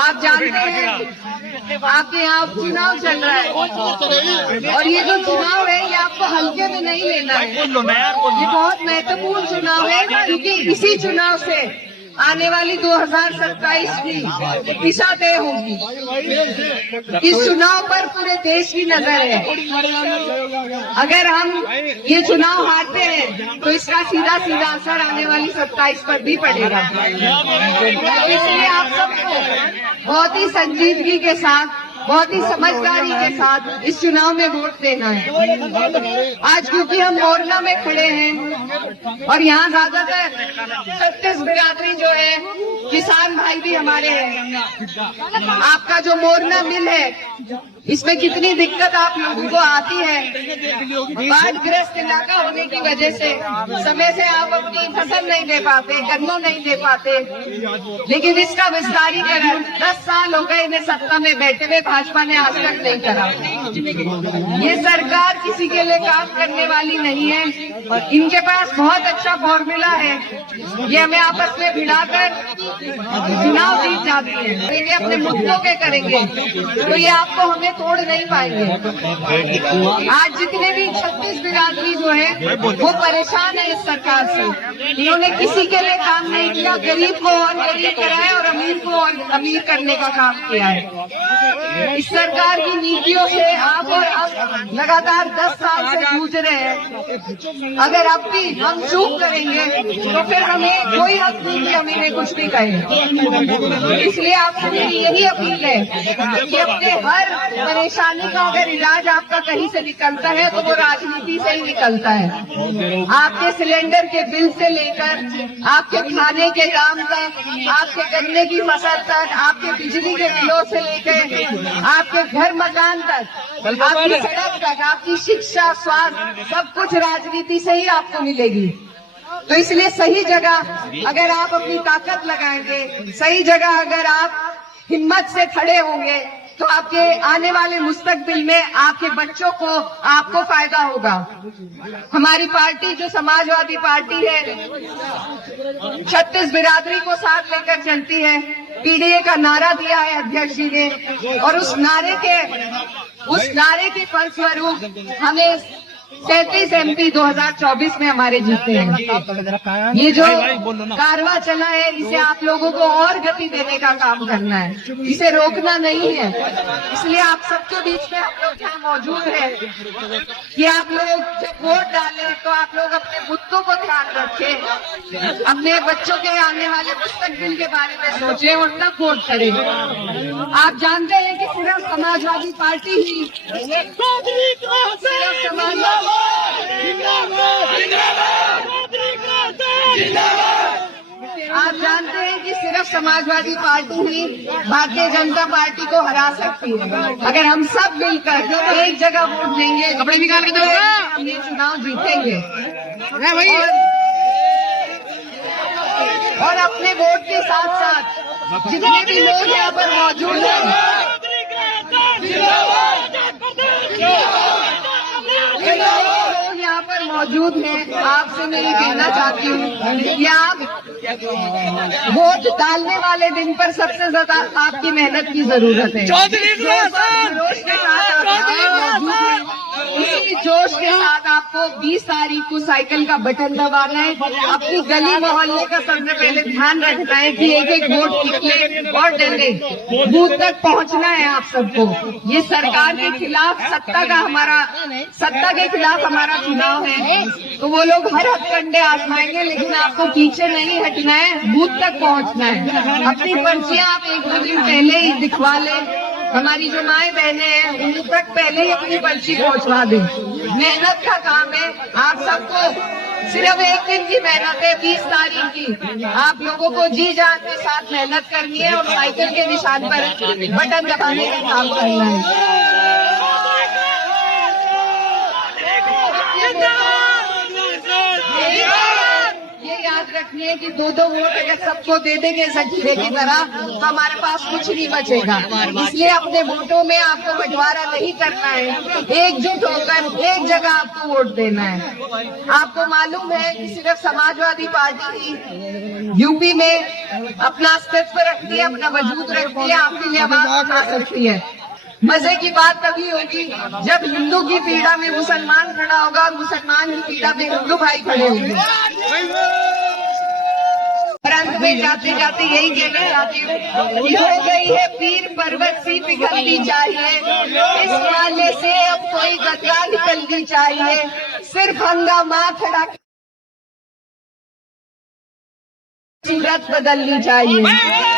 आप जानते हैं आपके यहाँ चुनाव चल रहा है और ये जो चुनाव है ये आपको हल्के में नहीं लेना है। ये बहुत महत्वपूर्ण चुनाव है क्योंकि इसी चुनाव से आने वाली 2027 की दिशा तय होगी। इस चुनाव पर पूरे देश की नजर है। अगर हम ये चुनाव हारते हैं तो इसका सीधा सीधा असर आने वाली 27 पर भी पड़ेगा। इसलिए आप सबको बहुत ही संजीदगी के साथ, बहुत ही समझदारी के साथ इस चुनाव में वोट देना है। आज क्योंकि हम मोरना में खड़े हैं और यहाँ ज्यादातर 36 बिरादरी जो है, किसान भाई भी हमारे हैं। आपका जो मोरना मिल है इसमें कितनी दिक्कत आप लोगों को आती है। बाढ़ग्रस्त इलाका होने की वजह से समय से आप अपनी फसल नहीं दे पाते, गन्ना नहीं दे पाते। लेकिन इसका विस्तारीकरण 10 साल हो गए इन्हें सत्ता में बैठे हुए, भाजपा ने आज तक नहीं करा। ये सरकार किसी के लिए काम करने वाली नहीं है। इनके पास बहुत अच्छा फॉर्मूला है, ये हमें आपस में भिड़ाकर चुनाव जीत जाती है। ये अपने मुद्दों के करेंगे तो ये आपको हमें तोड़ नहीं पाएंगे। आज जितने भी 36 बिरादरी जो है वो परेशान है इस सरकार से। इन्होंने किसी के लिए काम नहीं किया, गरीब को और गरीब कराया और अमीर को और अमीर करने का काम किया है। इस सरकार की नीतियों से आप और हम लगातार 10 साल से जूझ रहे हैं। अगर अब भी हम चूक करेंगे तो फिर हमें कोई हक नहीं कि हम इन्हें कुछ भी कहें। इसलिए आपसे मेरी यही अपील है कि अपने हर परेशानी का अगर इलाज आपका कहीं से निकलता है तो वो राजनीति से ही निकलता है। आपके सिलेंडर के बिल से लेकर आपके खाने के दाम तक, आपके गन्ने की फसल तक, आपके बिजली के बिलों से लेकर आपके घर मकान तक, आपकी सड़क तक, आपकी शिक्षा, स्वास्थ्य, सब कुछ राजनीति से ही आपको मिलेगी। तो इसलिए सही जगह अगर आप अपनी ताकत लगाएंगे, सही जगह अगर आप हिम्मत से खड़े होंगे तो आपके आने वाले मुस्तकबिल में आपके बच्चों को, आपको फायदा होगा। हमारी पार्टी जो समाजवादी पार्टी है 36 बिरादरी को साथ लेकर चलती है। पीडीए का नारा दिया है अध्यक्ष जी ने और उस नारे के फलस्वरूप हमें 33 MP 2024 में हमारे जीते हैं। ये जो कारवां चला है इसे आप लोगों को और गति देने का काम करना है, इसे रोकना नहीं है। इसलिए आप सबके बीच में हम लोग यहाँ मौजूद हैं कि आप लोग जब वोट डालें तो आप लोग अपने मुद्दों को ध्यान रखें, अपने बच्चों के आने वाले मुस्तकबिल के बारे में सोचें और तब वोट करें। आप जानते हैं कि सिर्फ समाजवादी पार्टी ही आप जानते हैं कि सिर्फ समाजवादी पार्टी ही भारतीय जनता पार्टी को हरा सकती है। अगर हम सब मिलकर एक जगह वोट देंगे कपड़े निकाल के हम ये चुनाव जीतेंगे। और अपने वोट के साथ साथ जितने भी लोग यहाँ पर मौजूद हैं, यहाँ पर मौजूद हैं, आपसे मैं ये कहना चाहती हूँ कि आप वोट डालने वाले दिन पर सबसे ज्यादा आपकी मेहनत की जरूरत है। जोश के साथ इसी जोश के साथ आपको 20 तारीख को साइकिल का बटन दबाना है। अपनी गली मोहल्ले का सबसे पहले ध्यान रखना है कि एक एक वोट निकले और डले, बूथ तक पहुंचना है आप सबको। ये सरकार के खिलाफ सत्ता के खिलाफ हमारा चुनाव है, तो वो लोग हर हथकंडे आजमाएंगे, लेकिन आपको पीछे नहीं हटना है, बूथ तक पहुंचना है। अपनी पर्चियां आप 1-2 दिन पहले ही दिखवा लें। हमारी जो माएं बहनें हैं उन तक पहले ही अपनी पर्ची पहुंचवा दें। मेहनत का काम है, आप सबको सिर्फ एक दिन की मेहनत है, 20 तारीख की। आप लोगों को जी जान के साथ मेहनत करनी है और साइकिल के निशान पर बटन दबाने का काम करना है। ये याद रखिए कि 2-2 वोट अगर सबको दे देंगे जखीरे की तरह, हमारे पास कुछ नहीं बचेगा। इसलिए अपने वोटों में आपको बंटवारा नहीं करना है, एकजुट होकर एक जगह आपको वोट देना है। आपको मालूम है कि सिर्फ समाजवादी पार्टी ही यूपी में अपना अस्तित्व रखती है, अपना वजूद रखती है, आपके लिए आवाज उठा सकती है। मजे की बात तभी होगी जब हिंदू की पीड़ा में मुसलमान खड़ा होगा और मुसलमान की पीड़ा में हिंदू भाई खड़े होंगे। और अंत में जाते जाते यही कहना चाहती हूँ, हो गई है पीर पर्वत सी पिघलनी चाहिए, इस माले से अब कोई गंगा निकलनी चाहिए, सिर्फ हंगामा खड़ा सूरत बदलनी चाहिए।